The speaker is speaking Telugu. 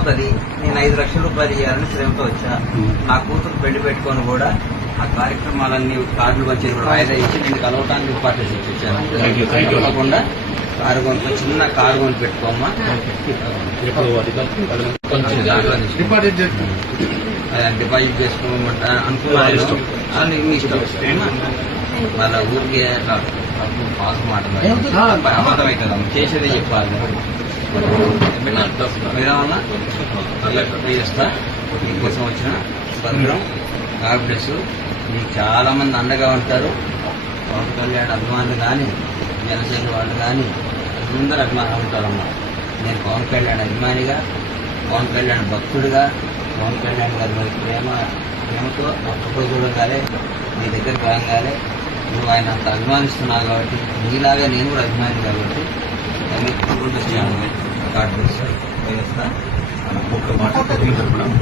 అవుతుంది. నేను 5 లక్షల రూపాయలు ఇవ్వాలని శ్రమతో వచ్చా. నా కూతురు పెళ్లి పెట్టుకొని కూడా ఆ కార్యక్రమాలన్నీ కార్డులు వచ్చి వాయిదా ఇచ్చి నేను కలవటానికి ఇంపార్టెన్స్ ఇచ్చాను. తప్పకుండా కారు కొని చిన్న కారు కొని పెట్టుకోమ్మా. డిపాజిట్ చేసుకోమంట అనుకున్నాను. వాళ్ళ ఊరికి పాస్ మాట అబద్ధం అవుతుంది. చేసేదే చెప్పాలి. మీరేమన్నా చేస్తా మీకోసం వచ్చిన భద్రం కాంగ్రెస్ మీకు చాలా మంది అండగా ఉంటారు. పవన్ కళ్యాణ్ అభిమానులు కానీ జనసేన వాళ్ళు కానీ అందరూ అభిమానులు ఉంటారమ్మా. నేను పవన్ కళ్యాణ్ అభిమానిగా, పవన్ కళ్యాణ్ భక్తుడిగా, పవన్ కళ్యాణ్ గారి మీద ప్రేమతో అప్పుడు చూడగానే మీ దగ్గరికి రాగానే నువ్వు ఆయన అంత అభిమానిస్తున్నావు కాబట్టి నీలాగా నేను కూడా అభిమాని కాబట్టి కార్డు వేస్తా.